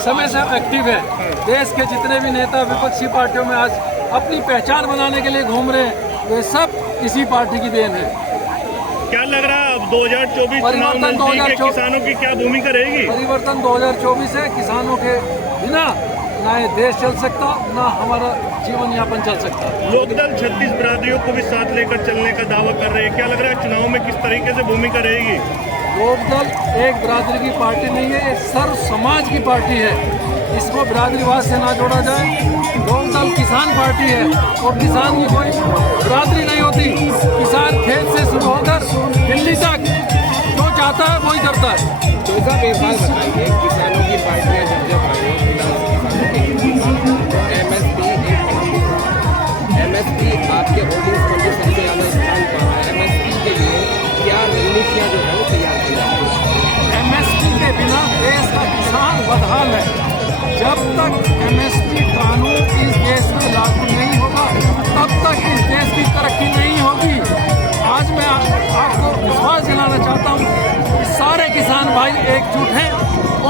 समय से एक्टिव है। देश के जितने भी नेता विपक्षी पार्टियों में आज अपनी पहचान बनाने के लिए घूम रहे हैं, वे सब इसी पार्टी की देन है। क्या लग रहा है अब 2024 परिवर्तन 2024 किसानों की क्या भूमिका रहेगी? परिवर्तन 2024 है। किसानों के बिना ना ये देश चल सकता, ना हमारा जीवन यापन चल सकता। लोकदल 36 बिरादरियों को भी साथ लेकर चलने का दावा कर रहे हैं। क्या लग रहा है चुनाव में किस तरीके से भूमिका रहेगी? लोकदल एक बिरादरी की पार्टी नहीं है, ये सर्व समाज की पार्टी है। इसको बिरादरीवाद से ना जोड़ा जाए। लोकदल किसान पार्टी है और किसान की कोई बिरादरी नहीं होती। किसान खेत से शुरू होकर दिल्ली तक जो चाहता है वही करता है। तो साहब एक बात बताइए, किसानों की पार्टियाँ जब आई MSP आपके होर्डिंग्स पर भी सबसे ज़्यादा स्थान पर है। MSP के लिए क्या रणनीतियाँ जो है वो तैयार की जा रही है? MSP के बिना देश का किसान बदहाल है। जब तक MSP कानून इस देश में लागू नहीं होगा तब तक इस देश की तरक्की नहीं होगी। आज मैं आपको विश्वास दिलाना चाहता हूँ कि सारे किसान भाई एकजुट हैं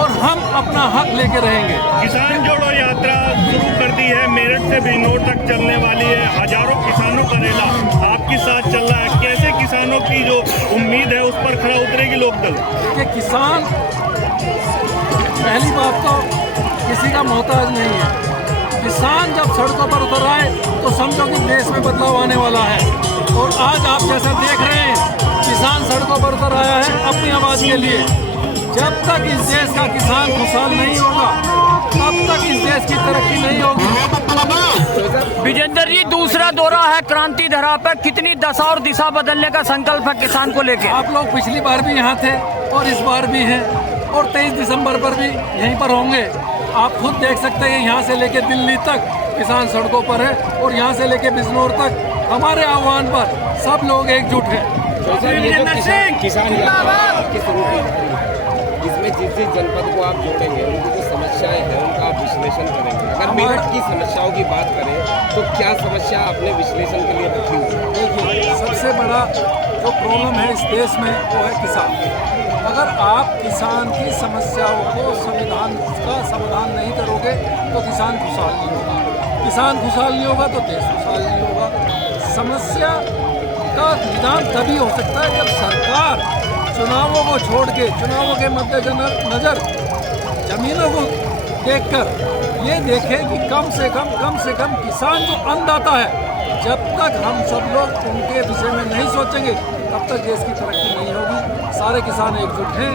और हम अपना हक लेके रहेंगे। किसान जोड़ो यात्रा शुरू कर दी है, मेरठ से बिजनौर तक चलने वाली है। हजारों किसानों का रेला आपके साथ चल रहा है। कैसे किसानों की जो उम्मीद है उस पर खरा उतरेगी लोकदल? देखिए, किसान पहली बात तो किसी का मोहताज नहीं है। किसान जब सड़कों पर उतर आए तो समझो कि देश में बदलाव आने वाला है। और आज आप जैसा देख रहे हैं, किसान सड़कों पर उतर आया है अपनी आवाज़ के लिए। जब तक इस देश का किसान खुशहाल नहीं होगा तब तक इस देश की तरक्की नहीं होगी। विजेंद्र जी, दूसरा दौरा है क्रांति धरा पर, कितनी दशा और दिशा बदलने का संकल्प है किसान को लेकर? आप लोग पिछली बार भी यहाँ थे और इस बार भी हैं और 23 दिसंबर पर भी यहीं पर होंगे। आप खुद देख सकते हैं यहाँ से लेके दिल्ली तक किसान सड़कों पर है और यहाँ से लेके बिजनौर तक हमारे आह्वान पर सब लोग एकजुट हैं। किसान यात्रा आपकी शुरू की जा रही है, इसमें जिस जिस जनपद को आप जोड़ेंगे उनकी जो समस्याएं हैं उनका आप विश्लेषण करेंगे। अगर मेरठ की समस्याओं की बात करें तो क्या समस्या अपने विश्लेषण के लिए रखी हुई है? देखिए, सबसे बड़ा जो प्रॉब्लम है इस देश में वो है किसान। अगर आप किसान की समस्याओं को संविधान का समाधान नहीं करोगे तो किसान खुशहाल नहीं होगा। किसान खुशहाल नहीं होगा तो देश खुशहाल नहीं होगा। समस्या का निदान तभी हो सकता है जब सरकार चुनावों को छोड़ के, चुनावों के मद्देनजर जमीनों को देखकर ये देखे कि कम से कम किसान जो अन्नदाता है, जब तक हम सब लोग उनके विषय में नहीं सोचेंगे तब तक देश की तरक्की नहीं होगी। सारे किसान एकजुट हैं,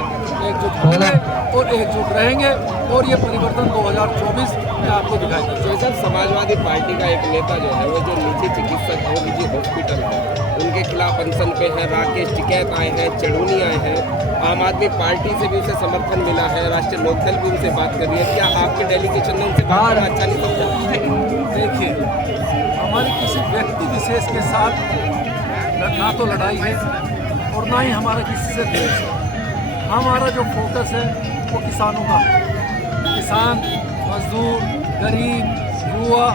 एकजुट होंगे और एकजुट रहेंगे और ये परिवर्तन 2024 में आपको दिखाई देगा। सर, समाजवादी पार्टी का एक नेता जो है वो जो निजी चिकित्सक है, निजी हॉस्पिटल है, उनके खिलाफ अनशन पे है। राकेश टिकैत आए हैं, चढ़ूनी आए हैं, आम आदमी पार्टी से भी उसे समर्थन मिला है, राष्ट्रीय लोकदल भी उनसे बात कर रही है। क्या आपके डेलीगेशन ने उनसे बात करना अच्छा नहीं समझा? देखिए, हमारी किसी व्यक्ति विशेष के साथ ना तो लड़ाई है और ना ही हमारा किसी से द्वेष है। हमारा जो फोकस है वो किसानों का है। किसान, मजदूर, गरीब, युवा,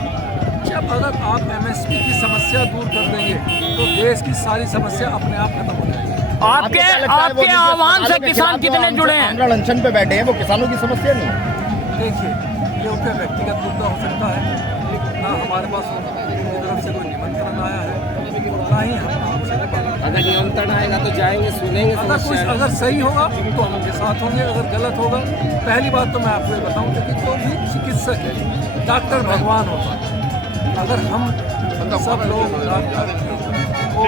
जब अगर आप MSP की समस्या दूर कर देंगे तो देश की सारी समस्या अपने आप खत्म हो जाएगी। आपके आह्वान से किसान कितने जुड़े हैं? अनशन पे बैठे हैं, वो किसानों की समस्या नहीं है। देखिए, ये उनका व्यक्तिगत मुद्दा हो सकता है, ना हमारे पास उनकी तरफ से कोई निमंत्रण आया है, ना ही हम उनसे अगर निमंत्रण आएगा तो जाएंगे, सुनेंगे समस्या। अगर सही होगा तो हम उनके साथ होंगे, अगर गलत होगा, पहली बात तो मैं आपको ये बताऊं कि कोई भी चिकित्सक है, डॉक्टर भगवान होता है। अगर हम सब लोग डॉक्टर को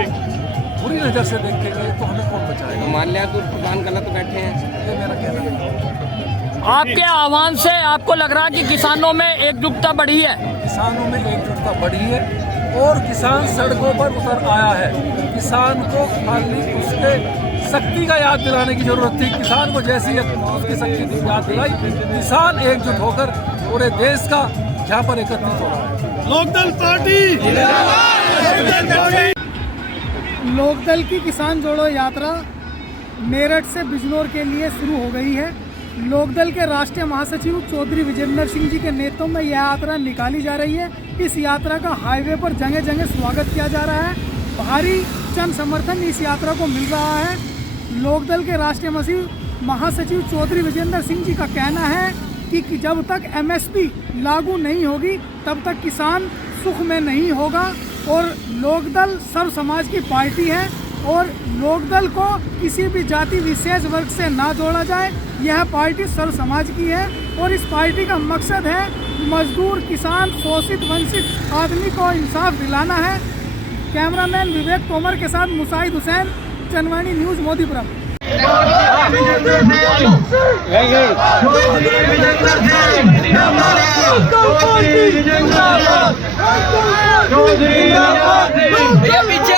बुरी नज़र से देखेंगे तो हमें कौन बचाएगा? माल्यापुर प्रधान गलत बैठे हैं, ये मेरा कहना है। आपके आह्वान से आपको लग रहा है कि किसानों में एकजुटता बढ़ी है? किसानों में एकजुटता बढ़ी है और किसान सड़कों पर उतर आया है। किसान को खाली उसके शक्ति का याद दिलाने की जरूरत थी। किसान को जैसी उसकी शक्ति की याद दिलाई, किसान एकजुट होकर पूरे देश का यहाँ पर एकत्रित हो रहा है। लोकदल पार्टी, लोकदल की किसान जोड़ो यात्रा मेरठ से बिजनौर के लिए शुरू हो गई है। लोकदल के राष्ट्रीय महासचिव चौधरी विजेंद्र सिंह जी के नेतृत्व में यह यात्रा निकाली जा रही है। इस यात्रा का हाईवे पर जगह जगह स्वागत किया जा रहा है। भारी जन समर्थन इस यात्रा को मिल रहा है। लोकदल के राष्ट्रीय महासचिव चौधरी विजेंद्र सिंह जी का कहना है कि जब तक MSP लागू नहीं होगी तब तक किसान सुख में नहीं होगा और लोकदल सर्व समाज की पार्टी है और लोकदल को किसी भी जाति विशेष वर्ग से ना जोड़ा जाए। यह पार्टी सर्व समाज की है और इस पार्टी का मकसद है मजदूर, किसान, शोषित, वंचित आदमी को इंसाफ दिलाना है। कैमरामैन विवेक तोमर के साथ मुसाहिद हुसैन, जनवाणी न्यूज़, मोदीपुरम। पीछे